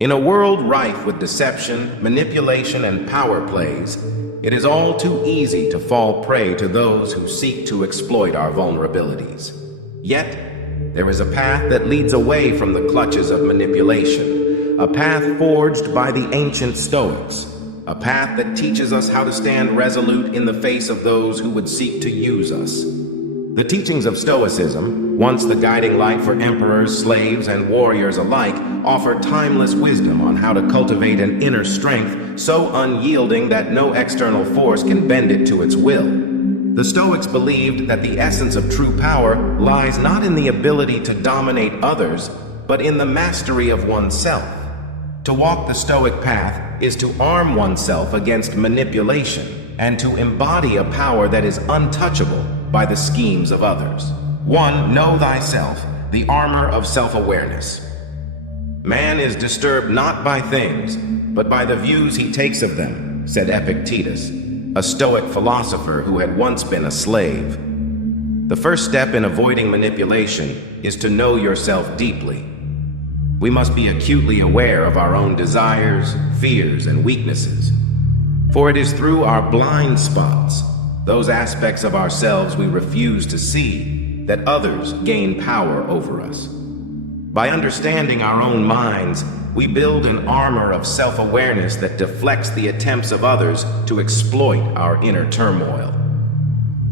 In a world rife with deception, manipulation, and power plays, it is all too easy to fall prey to those who seek to exploit our vulnerabilities. Yet, there is a path that leads away from the clutches of manipulation, a path forged by the ancient Stoics, a path that teaches us how to stand resolute in the face of those who would seek to use us. The teachings of Stoicism, once the guiding light for emperors, slaves, and warriors alike, offer timeless wisdom on how to cultivate an inner strength so unyielding that no external force can bend it to its will. The Stoics believed that the essence of true power lies not in the ability to dominate others, but in the mastery of oneself. To walk the Stoic path is to arm oneself against manipulation and to embody a power that is untouchable by the schemes of others. 1. Know thyself, the armor of self-awareness. Man is disturbed not by things, but by the views he takes of them, said Epictetus, a Stoic philosopher who had once been a slave. The first step in avoiding manipulation is to know yourself deeply. We must be acutely aware of our own desires, fears, and weaknesses. For it is through our blind spots, those aspects of ourselves we refuse to see, that others gain power over us. By understanding our own minds, we build an armor of self-awareness that deflects the attempts of others to exploit our inner turmoil.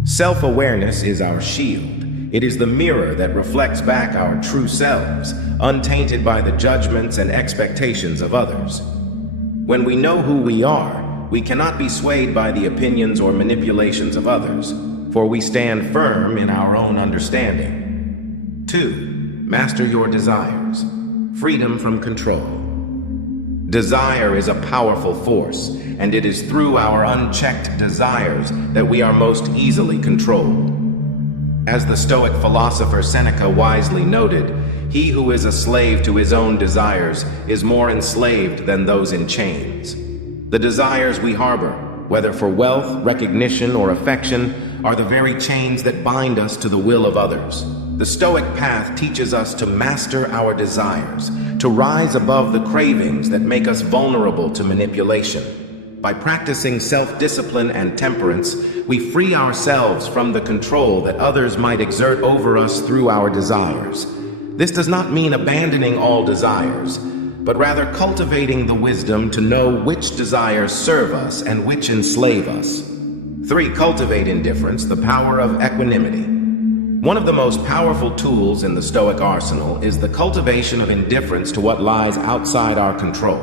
Self-awareness is our shield. It is the mirror that reflects back our true selves, untainted by the judgments and expectations of others. When we know who we are, we cannot be swayed by the opinions or manipulations of others, for we stand firm in our own understanding. 2. Master your desires. Freedom from control. Desire is a powerful force, and it is through our unchecked desires that we are most easily controlled. As the Stoic philosopher Seneca wisely noted, he who is a slave to his own desires is more enslaved than those in chains. The desires we harbor, whether for wealth, recognition, or affection, are the very chains that bind us to the will of others. The Stoic path teaches us to master our desires, to rise above the cravings that make us vulnerable to manipulation. By practicing self-discipline and temperance, we free ourselves from the control that others might exert over us through our desires. This does not mean abandoning all desires, but rather cultivating the wisdom to know which desires serve us and which enslave us. 3. Cultivate indifference, the power of equanimity. One of the most powerful tools in the Stoic arsenal is the cultivation of indifference to what lies outside our control.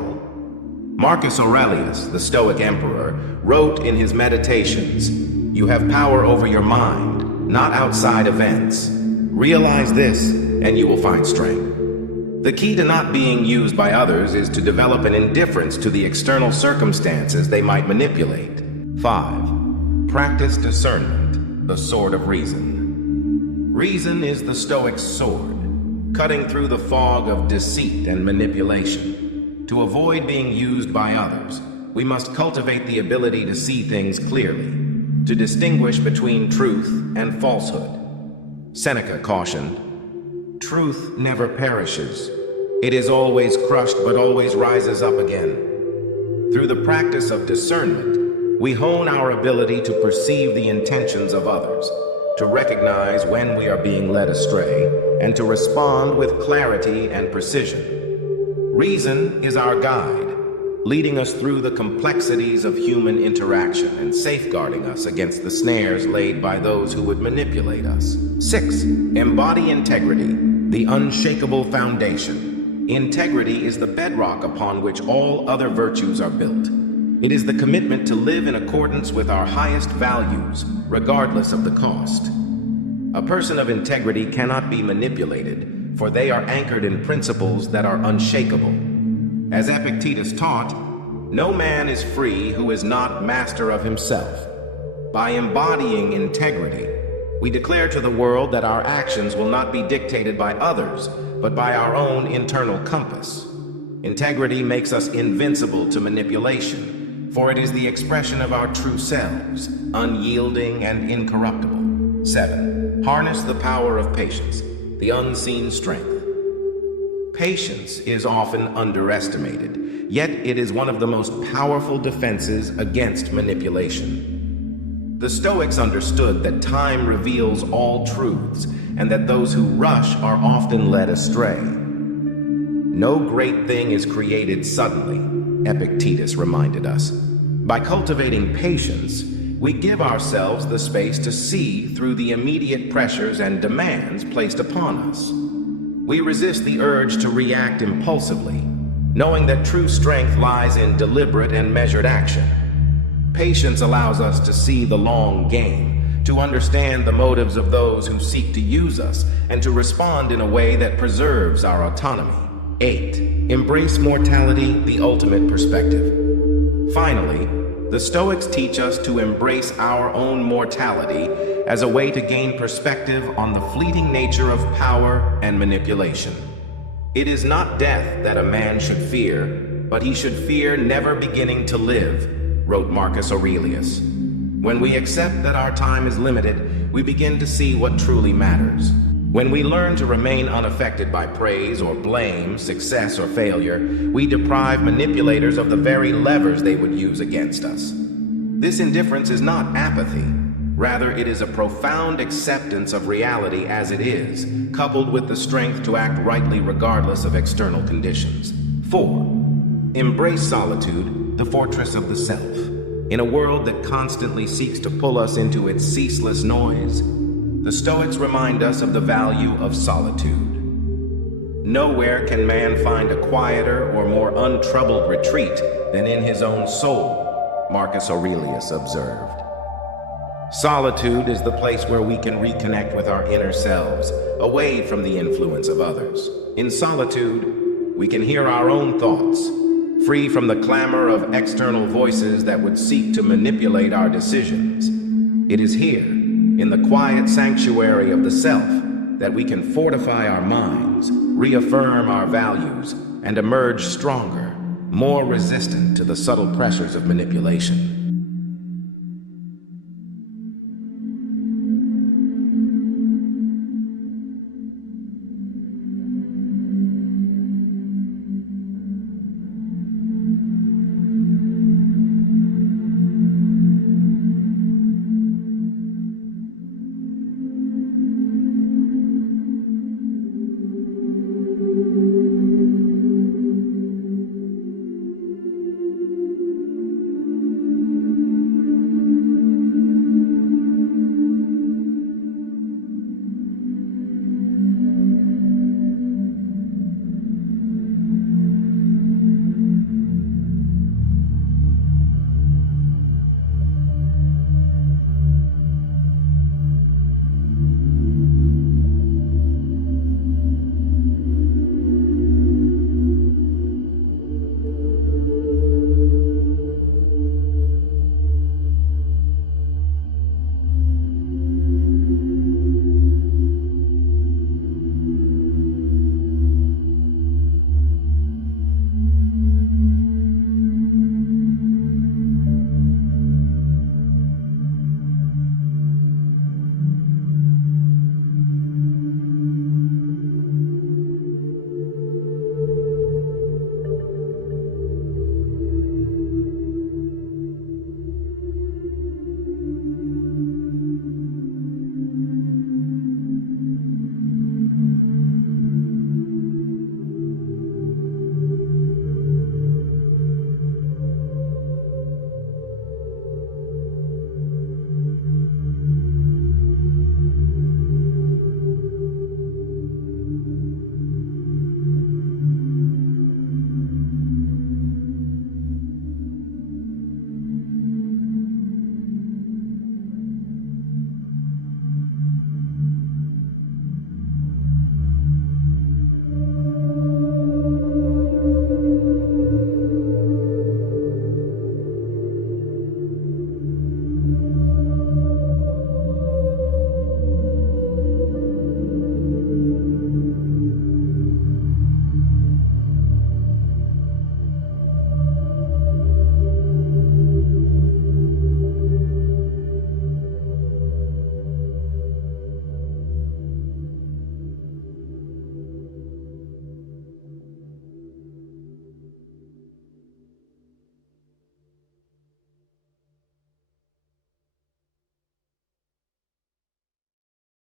Marcus Aurelius, the Stoic emperor, wrote in his Meditations, "You have power over your mind, not outside events. Realize this, and you will find strength." The key to not being used by others is to develop an indifference to the external circumstances they might manipulate. 5. Practice discernment, the sword of reason. Reason is the Stoic's sword, cutting through the fog of deceit and manipulation. To avoid being used by others, we must cultivate the ability to see things clearly, to distinguish between truth and falsehood. Seneca cautioned, "Truth never perishes. It is always crushed but always rises up again." Through the practice of discernment, we hone our ability to perceive the intentions of others, to recognize when we are being led astray, and to respond with clarity and precision. Reason is our guide, leading us through the complexities of human interaction and safeguarding us against the snares laid by those who would manipulate us. 6. Embody integrity, the unshakable foundation. Integrity is the bedrock upon which all other virtues are built. It is the commitment to live in accordance with our highest values, regardless of the cost. A person of integrity cannot be manipulated, for they are anchored in principles that are unshakable. As Epictetus taught, no man is free who is not master of himself. By embodying integrity, we declare to the world that our actions will not be dictated by others, but by our own internal compass. Integrity makes us invincible to manipulation, for it is the expression of our true selves, unyielding and incorruptible. 7. Harness the power of patience, the unseen strength. Patience is often underestimated, yet it is one of the most powerful defenses against manipulation. The Stoics understood that time reveals all truths, and that those who rush are often led astray. No great thing is created suddenly, Epictetus reminded us. By cultivating patience, we give ourselves the space to see through the immediate pressures and demands placed upon us. We resist the urge to react impulsively, knowing that true strength lies in deliberate and measured action. Patience allows us to see the long game, to understand the motives of those who seek to use us, and to respond in a way that preserves our autonomy. 8. Embrace mortality, the ultimate perspective. Finally, the Stoics teach us to embrace our own mortality as a way to gain perspective on the fleeting nature of power and manipulation. It is not death that a man should fear, but he should fear never beginning to live, wrote Marcus Aurelius. When we accept that our time is limited, we begin to see what truly matters. When we learn to remain unaffected by praise or blame, success or failure, we deprive manipulators of the very levers they would use against us. This indifference is not apathy. Rather, it is a profound acceptance of reality as it is, coupled with the strength to act rightly regardless of external conditions. 4. Embrace solitude, the fortress of the self. In a world that constantly seeks to pull us into its ceaseless noise, the Stoics remind us of the value of solitude. Nowhere can man find a quieter or more untroubled retreat than in his own soul, Marcus Aurelius observed. Solitude is the place where we can reconnect with our inner selves, away from the influence of others. In solitude, we can hear our own thoughts, free from the clamor of external voices that would seek to manipulate our decisions. It is here, in the quiet sanctuary of the self, that we can fortify our minds, reaffirm our values, and emerge stronger, more resistant to the subtle pressures of manipulation.